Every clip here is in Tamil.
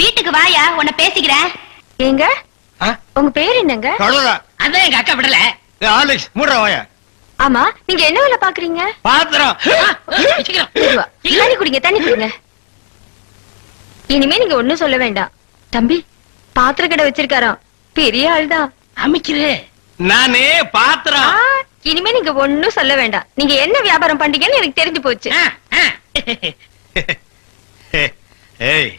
வீட்டுக்கு வாயா, உன்னை பேசிக்கிறேன். ஏங்க உங்க பேர் என்னங்க? அதான் எங்க அக்கா விடல. ஆலெக்ஸ் மூடுற வாயா. ஆமா, நீங்க என்ன வேலை பாக்குறீங்க? பாத்திரம். தண்ணி குடிங்க, தண்ணி குடிங்க. இனிமே நீங்க ஒண்ணும் சொல்ல வேண்டாம். தம்பி பாத்திர கடை வச்சிருக்காராம், பெரிய ஆள்தான். அமைக்கிறே நானே பாத்திரம். இனிமே நீங்க ஒண்ணும் சொல்ல வேண்டாம். நீங்க என்ன வியாபாரம் பண்றீங்கன்னு எனக்கு தெரிஞ்சு போச்சு. ஏய்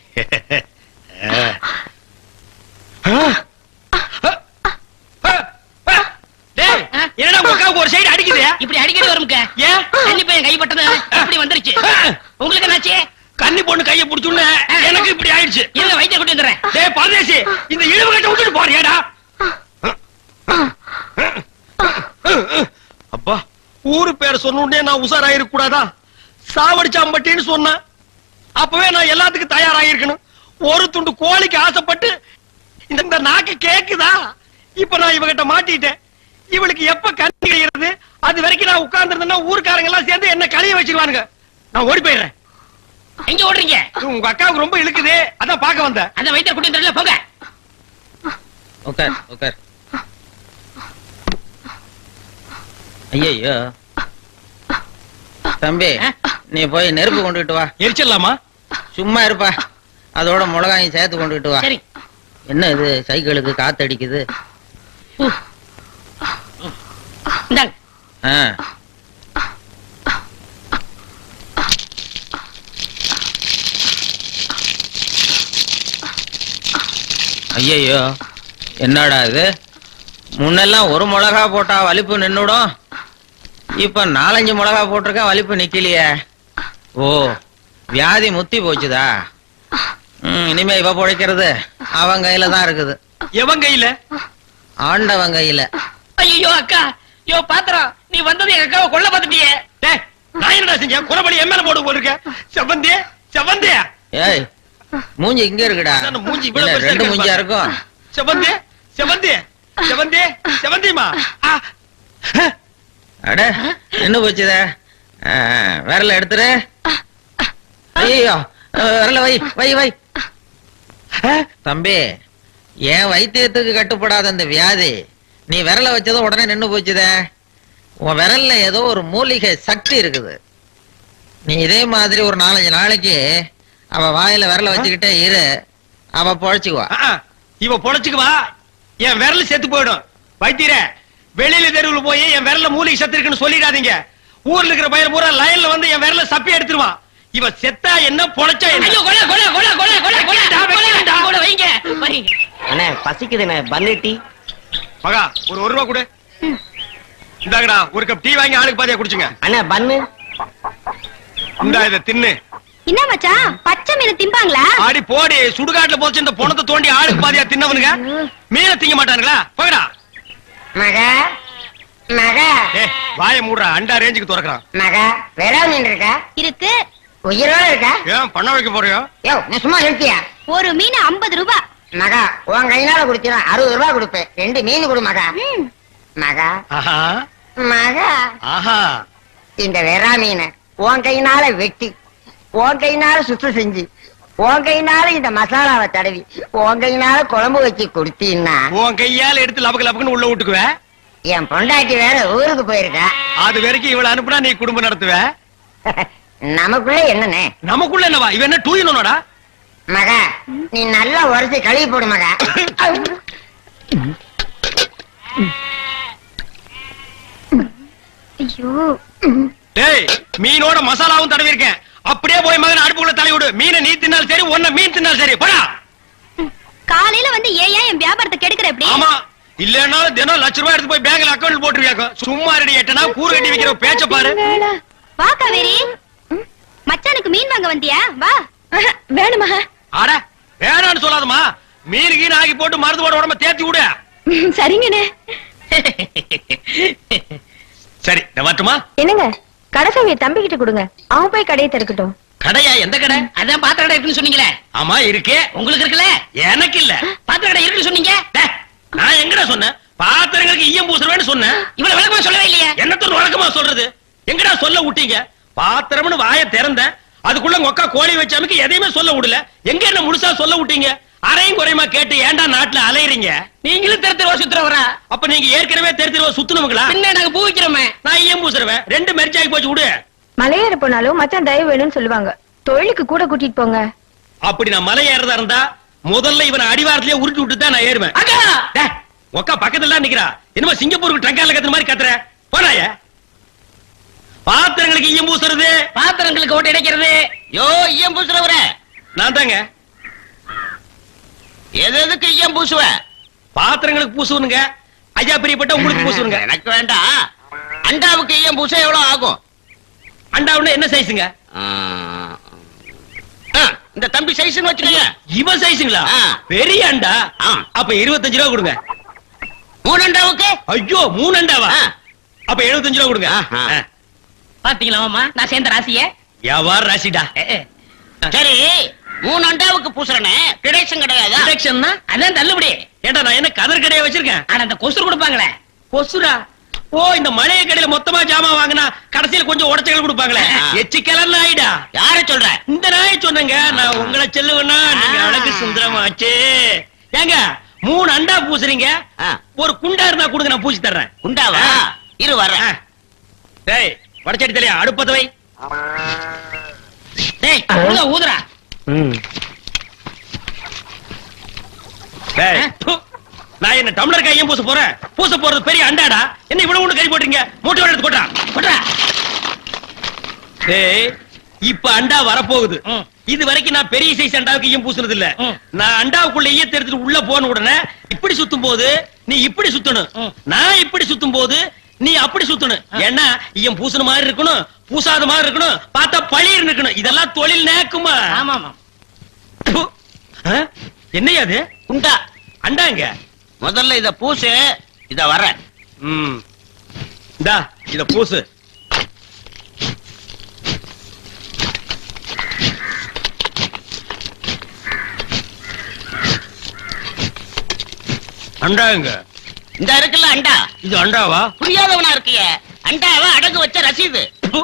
என்னடா உட்காந்து ஒரு சைடு அடிக்குது? இப்படி அடிக்கடி வரும்க்க. ஏன் கன்னி பையன் கைப்பட்டது இப்படி வந்துருச்சு. உங்களுக்கு என்னாச்சு? கன்னி பொண்ணு கையை பிடிச்சுன்னு எனக்கு இப்படி ஆயிடுச்சு. இருங்க வைத்தியம் கொண்டு வந்துடுறேன். டேய் பரதேசி, இந்த இழுவு கட்ட விட்டுட்டு போறியாடா? அப்பா, ஊரு பேர் சொன்ன நான் உசாராயிருக்க கூடாதா? சாவடிச்சாம்பட்டின்னு சொன்னேன். அப்பவே நான் எல்லாத்துக்கும் தயாராகிருக்கணும். ஒரு துண்டு கோழிக்கு ஆசைப்பட்டு இந்த நாக்கு கேக்குதா? இப்ப நான் இவகிட்ட மாட்டிட்டேன். இவளுக்கு எப்ப கண்ணி கிடைக்கிறது? அது வரைக்கும் நான் உட்கார்ந்து இருந்தேன்னா ஊருக்காரங்க எல்லாம் சேர்ந்து என்ன கழிய வச்சிருவானுங்க. நான் ஓடி போயிடுறேன். எங்க ஓடுறீங்க? உங்க அக்காவுக்கு ரொம்ப இழுக்குது, அதான் பாக்க வந்தேன். அந்த வைத்தியம் கொண்டு வந்துடல, போங்க. உட்கார் உட்கார். ஐயோ தம்பி, நீ போய் நெருப்பு கொண்டுட்டு வா. எரிச்சிடலாமா? சும்மா இருப்பா, அதோட மிளகாயும் சேர்த்து கொண்டுட்டு வா. சரி. என்ன இது சைக்கிளுக்கு காத்தடிக்குது? இந்தாங்க. ஐயோ என்னடா இது? முன்னெல்லாம் ஒரு மிளகா போட்டா வலிப்பு நின்னுடும், இப்ப 4-5 மிளகா போட்டிருக்க வலிப்பு நிக்கலையே. ஓ, வியாதி முத்தி போச்சுதா? இனிமே இவ பொழைக்கிறது அவன் கையில தான் இருக்குது. எவன் கையில? ஆண்டவன் கையில. ஐயோ அக்கா, யோ பாத்திரம், நீ வந்தது எங்க அக்காவை கொல்ல பார்த்துட்டியே. டேய், நான் என்னடா செஞ்சேன்? குறபடி என் மேல போட்டு போட்டுருக்க. செவந்தே செவந்தே. ஏய், மூஞ்சி இங்க இருக்குடா. மூஞ்சி இவ்வளவு பெருசா ரெண்டு மூஞ்சியா இருக்கும். செவந்தே செவந்தே செவந்தே செவந்திமா. அட என்ன போச்சுத? விரல எடுத்துரு. ஐயோ, விரல வை வை வை. தம்பி, ஏன் வைத்தியத்துக்கு கட்டுப்படாத அந்த வியாதி நீ விரல வச்சதும் உடனே நின்னு போச்சுத. உன் விரல்ல ஏதோ ஒரு மூலிகை சக்தி இருக்குது. நீ இதே மாதிரி ஒரு 4-5 நாளைக்கு அவ வாயில விரல வச்சுக்கிட்டே இரு, அவ பொழைச்சுக்குவா. இவ பொழைச்சுக்குவா, என் விரல் செத்து போயிடும். வைத்தியரே, வெளியில தெருவுல போய் என் விரல்ல மூலிகை சத்து இருக்குன்னு சொல்லிடாதீங்க. ஊர்ல இருக்கிற பையன் பூரா லைன்ல வந்து என் விரல்ல சப்பி எடுத்துருவான். இவ செத்தா என்ன, பொழைச்சா என்ன? ஐயோ கொலை கொலை கொலை கொலை கொலை கொலை கொலை வைங்க வைங்க. அண்ணே பசிக்குதுண்ணே, பன்னு டீ. மகா, ஒரு 1 ரூபா கொடு. இந்தாங்கடா, ஒரு கப் டீ வாங்கி ஆளுக்கு பாதியா குடிச்சுங்க. அண்ணே பன்னு. இந்தா இத தின்னு. என்ன மச்சான், பச்சை மீன் திம்பாங்களா? ஆடி போடி, சுடுகாட்டுல போச்சு இந்த பொணத்தை தோண்டி ஆளுக்கு பாதியா தின்னவனுங்க. மீனை திங்க மாட்டானுங்களா? போகடா. மகா மகா, வாய மூடுறா, அண்டா ரேஞ்சுக்கு துறக்கிறான். மகா வேற மீன் இருக்கா? இருக்கு. உயிரோட இருக்கா? ஏன் பண்ண வைக்க போறியோ? யோ, நீ சும்மா நிறுத்தியா? ஒரு மீன் 50 ரூபாய். மகா, உன் கையினால குடிச்சினா 60 ரூபாய் கொடுப்பேன். 2 மீன் கொடு மகா. மகா ஆஹா மகா, ஆஹா, இந்த வெறா மீனை உன் கையினால வெட்டி, உன் கையினால சுத்தம் செஞ்சு, உன் கையினால இந்த மசாலாவை தடவி, உன் கையினால குழம்பு வச்சு கொடுத்தீன்னா உன் கையால எடுத்து லபக்கு லபக்குன்னு உள்ள விட்டுக்குவ. என் பொண்டாட்டி வேற ஊருக்கு போயிருக்கா. அது வரைக்கும் இவள அனுப்புனா நீ குடும்பம் நடத்துவ. நமக்குள்ள என்னன்னு? நமக்குள்ள என்னவா? இவ என்ன 2 in 1 மகா, நீ நல்லா உரைச்சு கழுவி போடு மகா. ஐயோ, டேய், மீனோட மசாலாவும் தடவி இருக்கேன். அப்படியே போய் மகன் அடுப்புக்குள்ள தலை விடு. மீனை நீ தின்னாலும் சரி, ஒன்ன மீன் தின்னாலும் சரி. போடா. காலையில வந்து ஏன் என் வியாபாரத்தை கெடுக்கிற எப்படி? ஆமா, இல்லன்னாலும் தினம் லட்ச ரூபாய் எடுத்து போய் பேங்க்ல அக்கவுண்ட் போட்டுருவியாக்கோ. சும்மா ரெடி எட்டனா கூறு கட்டி வைக்கிற பேச்ச பாரு. வா காவேரி, மச்சானுக்கு மீன் வாங்க வந்தியா? வா. வேணுமா? அட வேணான்னு சொல்லாதமா. மீன் கீன் ஆகி போட்டு மருந்து போட உடம்ப தேத்தி விடு. சரிங்கண்ணே. சரி, நான் வரட்டுமா? என்னங்க, கடைசாவிய தம்பி கிட்ட கொடுங்க, அவன் போய் கடையை திறக்கட்டும். கடையா? எந்த கடை? அதான் பாத்திர கடை இருக்குன்னு சொன்னீங்களே. ஆமா இருக்கே. உங்களுக்கு இருக்குல்ல? எனக்கு இல்ல. பாத்திர கடை இருக்குன்னு சொன்னீங்க. நான் எங்கடா சொன்னேன்? பாத்திரங்களுக்கு ஈயம் பூசுறவேன்னு சொன்னேன். இவ்வளவு விளக்கமா சொல்லவே இல்லையே. என்னத்தோட வழக்கமா சொல்றது? எங்கடா சொல்ல விட்டீங்க? பாத்திரம்னு வாய திறந்த, அதுக்குள்ள உங்க அக்கா கோழி வச்சாமக்கு எதையுமே சொல்ல விடல. எங்க என்ன முழுசா சொல்ல விட்டீங்க? அரையும் குறையுமா கேட்டு ஏன்டா நாட்டுல அலையறீங்க? நீங்களும் தெரு சுத்துறவரா? அப்ப நீங்க ஏற்கனவே தெரு சுத்துனவங்களா? என்ன நாங்க பூ வைக்கிறோமே. நான் ஏன் பூசுறவன்? 2 மெரிச்சாகி போச்சு விடு. மலையேற போனாலும் மச்சான் தயவு வேணும்னு சொல்லுவாங்க. தொழிலுக்கு கூட கூட்டிட்டு போங்க. அப்படி நான் மலை ஏறதா இருந்தா முதல்ல இவனை அடிவாரத்திலேயே உருட்டி விட்டு தான் நான் ஏறுவேன். அக்கா டேய், உக்கா பக்கத்துல தான் நிக்கிறா. என்னமோ சிங்கப்பூருக்கு ட்ரங்கால கத்துற மாதிரி கத்துற. போடாய. பாத்திரங்களுக்கு ஈயம் பூசுறது, பாத்திரங்களுக்கு ஓட்டு இடைக்கிறது. யோ ஈயம் பூசுறவரே, நான் தாங்க. எதுக்கு ஈயம் பூசுவ? பாத்திரங்களுக்கு பூசுவனுங்க. ஐயா பிரியப்பட்ட உங்களுக்கு பூசுவனுங்க. எனக்கு வேண்டாம். அண்டாவுக்கு ஈயம் பூச எவ்வளவு ஆகும்? அண்டாவுன்னா என்ன சைஸுங்க? இந்த தம்பி சைஸ்னு வச்சுக்கோங்க. இவன் சைஸுங்களா? ஆ. பெரிய அண்டா. ஆ. அப்ப 25 ரூபா கொடுங்க. 3 அண்டாவுக்கு? ஐயோ 3 அண்டாவா? ஆ. அப்ப 75 ரூபா கொடுங்க. ஆஹா. பாத்தீங்களா மாமா நான் சேர்ந்த ராசிய? வியாபார ராசிடா. சரி 3 அண்டாவுக்கு பூசுறனே டிடக்ஷன் கிடையாதா? டிடக்ஷன்னா அதான் தள்ளுபடி. ஏண்டா நான் என்ன கதர் கடையை வச்சிருக்கேன்? ஆனா அந்த கொசுறு கொடுப்பாங்களே. கொசுரா? ஓ, இந்த மளிகை கடையில மொத்தமா ஜாமான் வாங்கினா கடைசியில கொஞ்சம் உடச்சல் கொடுப்பாங்களே. எச்சி கிளர்ல ஆயிடா. யார சொல்ற? இந்த நாயை சொன்னங்க. நான் உங்களை செல்லுவேன்னா நீங்க அழகு சுந்தரமாச்சு. ஏங்க 3 அண்டா பூசுறீங்க, ஆ. ஒரு குண்டா இருந்தா கொடுங்க, நான் பூசி தர்றேன். குண்டாவா? இரு வரேன். டேய் வடச்சடி தலையா, அடுப்பத வை. டேய் ஊதுறா. டேய், ப்பு. நான் என்ன டம்ளர் கையும் பூச போறேன்? பூச போறது பெரிய அண்டாடா. என்ன இவ்வளவு ஒண்ணு கை போட்டீங்க? மூட்டை எடுத்து கொட்டா கொட்டா. டேய், இப்ப அண்டா வரப்போகுது. இது வரைக்கும் நான் பெரிய சைஸ் அண்டாவுக்கு ஈயம் பூசுனது இல்ல. நான் அண்டாவுக்குள்ள ஈயத்தை எடுத்துட்டு உள்ள போன உடனே இப்படி சுத்தும் போது நீ இப்படி சுத்தணும், நான் இப்படி சுத்தும் போது நீ அப்படி சுத்தணும். ஏன்னா ஈயம் பூசுன மாதிரி இருக்கணும், பூசாத மாதிரி இருக்கணும், பார்த்தா பளிர் இருக்கணும். இதெல்லாம் தொழில் நேக்குமா? ஆமாமா. ப்பு. ஆ? என்னையா அது? குண்டா. அண்டாங்க. முதல்ல இத பூசு. இத வரேன். இந்தா இத பூசு. அண்டாங்க. இந்த இருக்குல்ல அண்டா, இது அண்டாவா? புரியாதவனா இருக்கிய. அண்டாவை அடகு வச்ச ரசீது. ப்பு.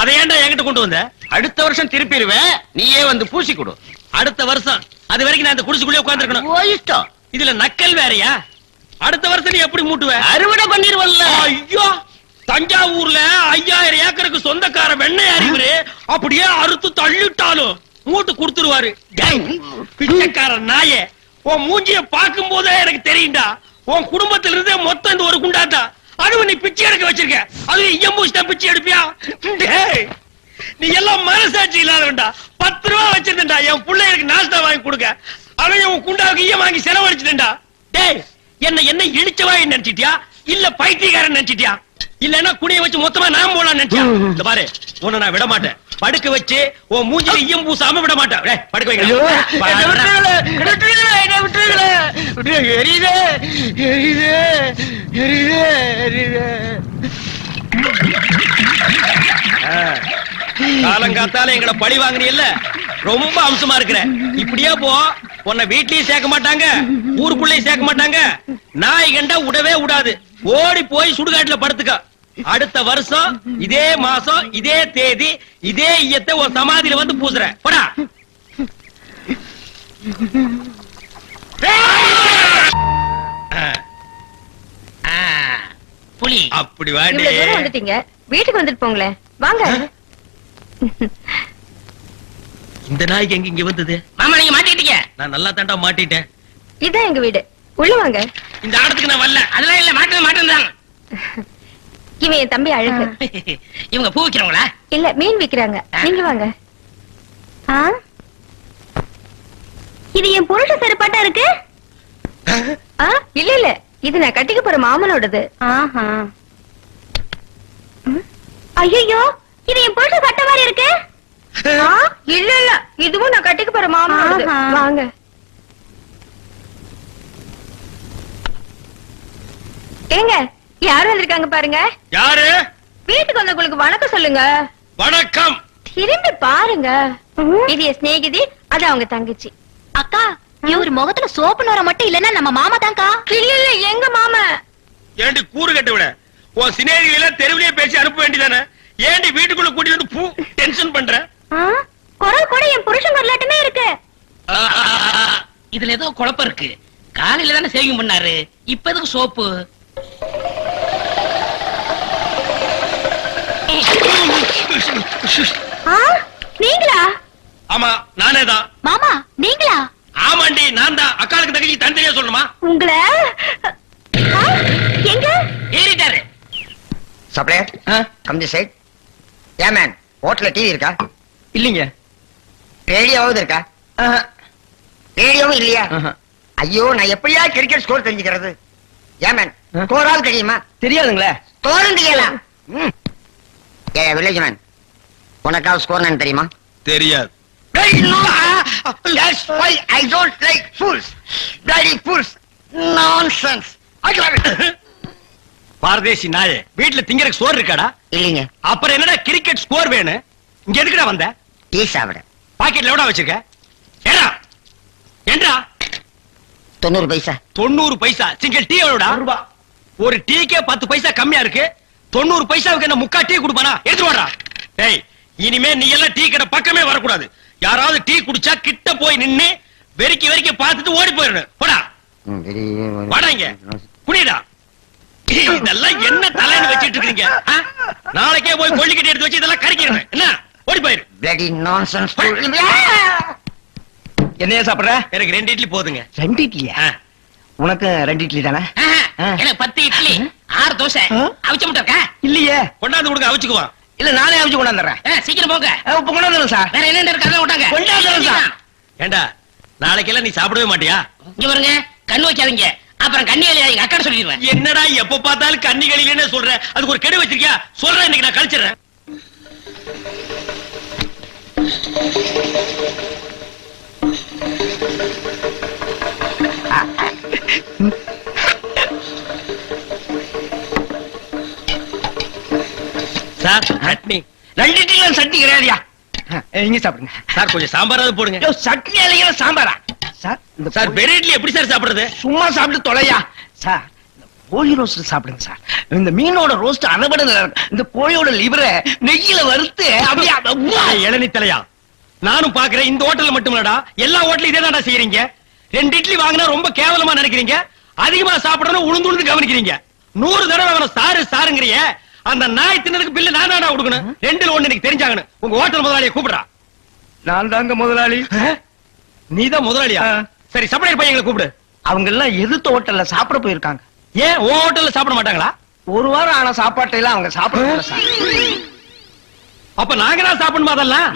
அதை ஏன்டா என்கிட்ட கொண்டு வந்த? அடுத்த வருஷம் திருப்பிடுவேன், நீயே வந்து பூசி கொடு. அடுத்த வருஷம். அது வரைக்கும் நான் அந்த குடிசுக்குள்ளே உட்கார்ந்திருக்கணும். ஓ இஷ்டம். இதுல நக்கல் வேறயா? அடுத்த வருஷம் நீ எப்படி மூட்டுவ? அறுவடை பண்ணிருவல்ல. ஐயோ, தஞ்சாவூர்ல 5000 ஏக்கருக்கு சொந்தக்கார வெண்ணெய் அறிவுரு அப்படியே அறுத்து தள்ளிட்டாலும் மூட்டு கொடுத்துருவாரு. பிச்சைக்கார நாயே, உன் மூஞ்சிய பார்க்கும் போதே எனக்கு தெரியும்டா, உன் குடும்பத்துல இருந்தே மொத்தம் இந்த ஒரு குண்டாட்டா. அதுவும் நீ பிச்சை எடுக்க வச்சிருக்க. அது எம்பூசிட்டா பிச்சை எடுப்பியா? டேய், நீ எல்லாம் மனசாட்சி இல்லாதவன்டா. 10 ரூபா வச்சிருந்தா என் பிள்ளைகளுக்கு நாஸ்டா வாங்கி கொடுக்க. அவன் உன் குண்டாவுக்கு ஈயம் வாங்கி செலவழிச்சுட்டா. டேய், என்ன இழிச்சவா நினைச்சிட்டியா? இல்ல பைத்தியக்காரன் நினைச்சிட்டியா? இல்லன்னா குடிய வச்சு மொத்தமா நான் போலாம் நினைச்சியா? இந்த பாரு, உன்னை நான் விட மாட்டேன். படுக்க வச்சு உன் மூஞ்சில ஈயம் பூசாம விட மாட்டேன். டேய், படுக்க வைங்க. காலங்காத்தால எங்களை பழி வாங்குறீல்ல, ரொம்ப அம்சமா இருக்கிற. இப்படியே போ, உன்னை வீட்லயும் சேர்க்க மாட்டாங்க, ஊருக்குள்ளயும் சேர்க்க மாட்டாங்க. நாய் கண்டா விடவே விடாது. ஓடி போய் சுடுகாட்டுல படுத்துக்க. அடுத்த வருஷம் இதே மாசம் இதே தேதி இதே ஈயத்தை ஒரு சமாதியில வந்து பூசுறேன். போடா. புலி அப்படி வாடி. இவ்வளவு தூரம் வந்துட்டீங்க, வீட்டுக்கு வந்துட்டு போங்களேன். வாங்க. இந்த நாய்க்கு எங்க இங்க வந்தது? மாமா நீங்க மாட்டிட்டீங்க. நான் நல்லா தாண்டா மாட்டிட்டேன். இதான் எங்க வீடு, உள்ள வாங்க. இந்த ஆடத்துக்கு நான் வரல. அதெல்லாம் இல்ல, மாட்டேன். இவன் என் தம்பி அழகு. இவங்க பூ வைக்கிறவங்களா? இல்ல, மீன் விக்கிறாங்க. நீங்க வாங்க. இது என் புருஷ செருப்பாட்டா இருக்கு. இல்ல இல்ல, இது நான் கட்டிக்க போற மாமனோடது. ஐயோ, இது என் புருஷ சட்டை மாதிரி இருக்கு. இல்ல இல்ல, இதுவும் நான் கட்டிக்க போற மாமனோடது. வாங்க. ஏங்க, யாரு வந்திருக்காங்க பாருங்க. யாரு? வீட்டுக்கு வந்தவங்களுக்கு வணக்கம் சொல்லுங்க. வணக்கம். திரும்பி பாருங்க. இது என் சிநேகிதி, அது அவங்க தங்கச்சி. அக்கா, இவர் முகத்துல சோப்பு நோர மட்டும் இல்லன்னா நம்ம மாமா தான்க்கா. இல்ல இல்ல, எங்க மாமா. ஏண்டி கூறு கட்ட விட, உன் சினேகிகளை தெருவிலேயே பேசி அனுப்ப வேண்டியதானே? ஏண்டி வீட்டுக்குள்ள கூட்டி வந்து பூ டென்ஷன் பண்ற? குரல் கூட என் புருஷன் குரலாட்டமே இருக்கு. இதுல ஏதோ குழப்பம் இருக்கு. காலையில தானே சேவிங் பண்ணாரு, இப்ப எதுக்கு சோப்பு? நீங்களா? ஆமா நானேதான். மாமா நீங்களா? ஆமாண்டி நான் தான். அக்காளுக்கு தங்கச்சி தனித்தனியா சொல்லணுமா? உங்களை எங்க ஏறிட்டாரு. Supplier come the side. ஏ மேன், ஹோட்டல்ல டிவி இருக்கா? இல்லீங்க. ரேடியோவாவது இருக்கா? ரேடியோவும் இல்லையா? ஐயோ, நான் எப்படியா கிரிக்கெட் ஸ்கோர் தெரிஞ்சுக்கிறது? ஏ மேன், ஸ்கோராவது தெரியுமா? தெரியாதுங்களே. ஸ்கோரும் தெரியலாம். ஏ வில்லேஜ் மேன், உனக்காவது ஸ்கோர் நான் தெரியுமா? தெரியாது. That's why I don't like fools. Bloody fools. Nonsense. பாரதேசி நாயே, வீட்டுல திங்கறதுக்கு சோறு இருக்காடா? இல்லைங்க. அப்புறம் என்னடா கிரிக்கெட் ஸ்கோர் வேணும்? இங்க எதுக்குடா வந்த? டீ சாப்பிட. பாக்கெட்ல எவ்வளவு வச்சிருக்க? ஏடா ஏண்டா? 90 பைசா. 90 பைசா. Single tea எவ்வளவுடா? ஒரு டீக்கே 10 பைசா கம்மியா இருக்கு. 90 பைசாவுக்கு என்ன முக்கா டீ குடுப்பானா? எடுத்து வாடா. டேய், இனிமே நீ எல்லாம் டீ கடை பக்கமே வரக்கூடாது. யாராவது டீ குடிச்சா கிட்ட போய் நின்னு வெறிக்கி வெறிக்கி பார்த்துட்டு ஓடி போயிடணும். போடா வாடா, இங்க குடிடா. இதெல்லாம் என்ன தலைன்னு வச்சிட்டு இருக்கீங்க? நாளைக்கே போய் கொள்ளிக்கட்டி எடுத்து வச்சு இதெல்லாம் கறிக்கிறேன். என்ன ஓடி போயிரு. Bloody nonsense fool. என்னையா சாப்பிடுற? எனக்கு 2 இட்லி போதுங்க. 2 இட்லியா? உனக்கு 2 இட்லி தானே? எனக்கு 10 இட்லி 6 தோசை. அவிச்ச முட்டை இருக்கா? இல்லையே. கொண்டாந்து கொடுங்க, அவிச்சுக்குவான். இல்ல நானே அவிச்சு கொண்டாந்துறேன். சீக்கிரம் போங்க. இப்ப கொண்டாந்துறேன் சார். வேற என்ன இருக்கு அதான் விட்டாங்க. கொண்டாந்துறேன் சார். ஏண்டா நாளைக்கெல்லாம் நீ சாப்பிடவே மாட்டியா? இங்க பாருங்க, கண்ணு வைக்காதீங்க. அப்புறம் கண்ணி வேலையா எங்க அக்கா சொல்லிடுவேன். என்னடா எப்ப பார்த்தாலும் கன்னிகளிலே சொல்ற? அதுக்கு ஒரு கெடு வச்சிருக்கியா? சொல்றேன், இன்னைக்கு நான் கழிச்சிடுறேன். சார் சட்னி. 2 இட்லி சட்னி கிடையாதுயா. இங்க சாப்பிடுங்க சார், கொஞ்சம் சாம்பாராவது போடுங்க. சட்னி அலைகிற சாம்பாரா சார்? சார் வெறும் இட்லி எப்படி சார் சாப்பிடுறது? சும்மா சாப்பிட்டு தொலையா சார். கோழி ரோஸ்ட் சாப்பிடுங்க சார். இந்த மீனோட ரோஸ்ட் அனபட இந்த கோழியோட லிவரை நெய்யில வறுத்து அப்படியே. இளநீ தலையா, நானும் பாக்குறேன். இந்த ஹோட்டல்ல மட்டும் இல்லடா, எல்லா ஹோட்டலும் இதே தான்டா செய்யறீங்க. 2 இட்லி வாங்கினா ரொம்ப கேவலமா நினைக்கிறீங்க. அதிகமா சாப்பிடணும் உளுந்து உளுந்து கவனிக்கிறீங்க. 100 தடவை அவன சாரு சாருங்கறிய. அந்த நாய் தின்னதுக்கு பில்லு நான் தான்டா கொடுக்கணும். 2ல 1 எனக்கு தெரிஞ்சாகணும். உங்க ஹோட்டல் முதலாளியை கூப்பிடுறா. நான் தாங்க முதலாளி. நீதான் முதலாளியா? சரி, சப்ளையர் பையங்களை கூப்பிடு. அவங்க எல்லாம் எதிர்த்த ஹோட்டல்ல சாப்பிட போயிருக்காங்க. ஏன் உன் ஹோட்டல்ல சாப்பிட மாட்டாங்களா? 1 வாரம் ஆன சாப்பாட்டை எல்லாம் அவங்க சாப்பிட சார். அப்ப நாங்க தான் சாப்பிடணுமா அதெல்லாம்?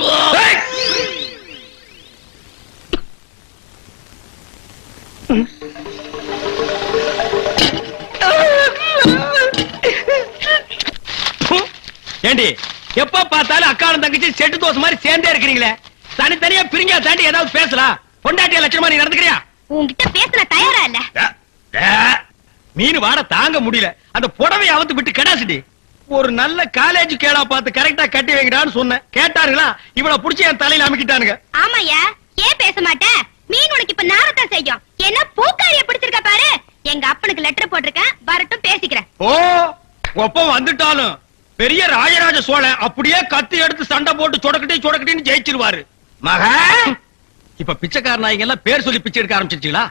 ஏண்டி எப்ப பார்த்தாலும் அக்காலும் தங்கச்சி செட்டு தோசை மாதிரி சேர்ந்தே இருக்கிறீங்களே? தனித்தனியா பிரிஞ்சா தாண்டி ஏதாவது பேசலாம். பொண்டாட்டிய லட்சணமா நீ நடந்துக்கிறியா? உன்கிட்ட பேச தயாரா இல்ல. மீன் வாட தாங்க முடியல. அந்த புடவை அவுத்து விட்டு கடாசிட்டி. ஒரு நல்ல காலேஜ் கேளா பார்த்து கரெக்டா கட்டி வைங்கடான்னு சொன்னேன். கேட்டாருங்களா? இவள புடிச்சு என் தலையில அமுக்கிட்டானுங்க. ஆமாயா, ஏன் பேச மாட்ட? மீன் உனக்கு இப்ப நாரத்தான் செய்யும். என்ன பூக்காரிய பிடிச்சிருக்க பாரு. எங்க அப்பனுக்கு லெட்டர் போட்டிருக்கேன், வரட்டும் பேசிக்கிறேன். ஓ, ஒப்பம் வந்துட்டாலும் பெரிய ராஜராஜ சோழன் அப்படியே கத்தி எடுத்து சண்டை போட்டு சொடக்கட்டின்னு ஜெயிச்சிருவாரு. மகா, இப்ப பிச்சைக்கார நாய்ங்க எல்லாம் பேர் சொல்லி பிச்சை எடுக்க ஆரம்பிச்சிருச்சீங்களா?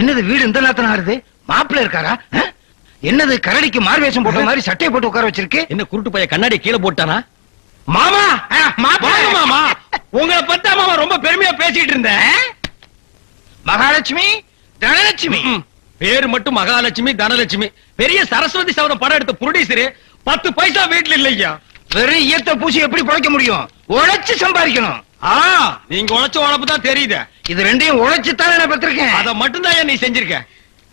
என்னது வீடு இந்த நேரத்துல ஆறுது? மாப்பிள்ள இருக்காரா? என்னது கரடிக்கு மார்வேஷம் போட்ட மாதிரி சட்டையை போட்டு உட்கார வச்சிருக்கு? என்ன குருட்டு பைய கண்ணாடி கீழே போட்டானா? மாமா, மாமா, உங்களை பத்தா மாமா ரொம்ப பெருமையா பேசிட்டு இருந்தேன். மகாலட்சுமி, தனலட்சுமி. பேரு மட்டும் மகாலட்சுமி தனலட்சுமி. பெரிய சரஸ்வதி சபதம் படம் எடுத்த ப்ரொடியூசர் 10 பைசா வீட்டுல இல்லையா? வெறும் ஈயத்தை பூசி எப்படி பிழைக்க முடியும்? உழைச்சு சம்பாதிக்கணும். நீங்க உழைச்ச உழைப்பு தான் தெரியுது. இது ரெண்டையும் உழைச்சு தான் நான் பெற்றிருக்கேன். அத மட்டும் தான் நீ செஞ்சிருக்க.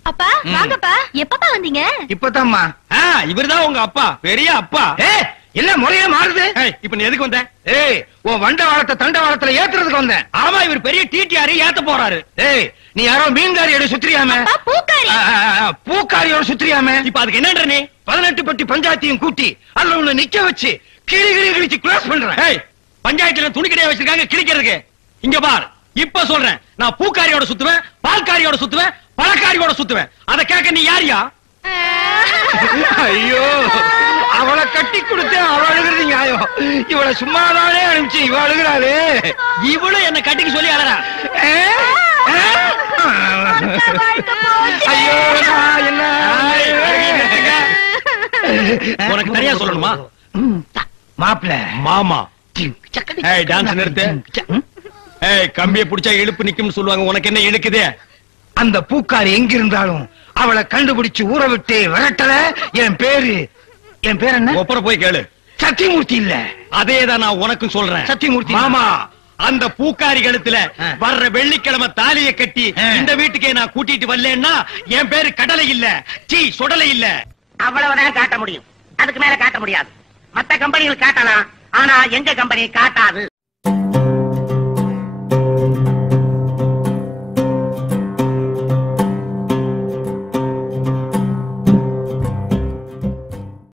அப்பா வாங்கப்பா. எப்பப்பா வந்தீங்க? இப்பதாம்மா. இவர்தான் உங்க அப்பா, பெரிய அப்பா. என்ன முறையே மாறுது? இப்ப நீ எதுக்கு வந்த? உன் வண்டவாளத்தை தண்டவாளத்துல ஏத்துறதுக்கு வந்தேன். ஆமா, இவர் பெரிய டிடிஆர் ஏத்த போறாரு. நீ யாரோ மீன்காரியோட சுத்திரியாம? பூக்காரி. பூக்காரியோட சுத்திரியாம? இப்ப அதுக்கு என்னன்ற நீ? 18 பட்டி பஞ்சாயத்தையும் கூட்டி அதுல உன்னை நிக்க வச்சு கிளி கிழிச்சு கிளாஸ் பண்றேன். பஞ்சாயத்துல துணி கடையா வச்சிருக்காங்க கிழிக்கிறதுக்கு. இங்க பார், இப்ப சொல்றேன், நான் பூக்காரியோட சுத்துவேன், பால்காரியோட சுத்துவேன், பழக்காரியோட சுத்துவேன். அத கேட்க நீ யாரியா? ஐயோ, அவளை கட்டி கொடுத்து அவ அழுகிறது நியாயம். இவளை சும்மாதானே அனுப்பிச்சு இவ அழுகிறாளே. இவளும் என்ன கட்டிக்கு சொல்லி அழறா. ஐயோ நான் என்ன உனக்கு தனியா சொல்லணுமா? மாப்பிள்ள மாமா டான்ஸ் நிறுத்து. கம்பியை பிடிச்சா இழுப்பு நிக்கும்னு சொல்லுவாங்க. உனக்கு என்ன இழுக்குதே? அந்த பூக்காரி எங்க இருந்தாலும் அவளை கண்டுபிடிச்சு ஊற விட்டு விரட்டல. என் பேர் என்ன? ஒப்பர போய் கேளு. சத்தியமூர்த்தி இல்ல. அதேதான் நான் உனக்கும் சொல்றேன். சத்தியமூர்த்தி மாமா. அந்த பூக்காரி கழுத்துல வர்ற வெள்ளிக்கிழமை தாலியை கட்டி இந்த வீட்டுக்கே நான் கூட்டிட்டு வரலன்னா என் பேரு கடலை இல்ல, சீ சுடலை இல்ல. அவ்வளவுதான் காட்ட முடியும். அதுக்கு மேல காட்ட முடியாது. மத்த கம்பெனிகள் காட்டலாம், ஆனா எங்க கம்பெனி காட்டாது.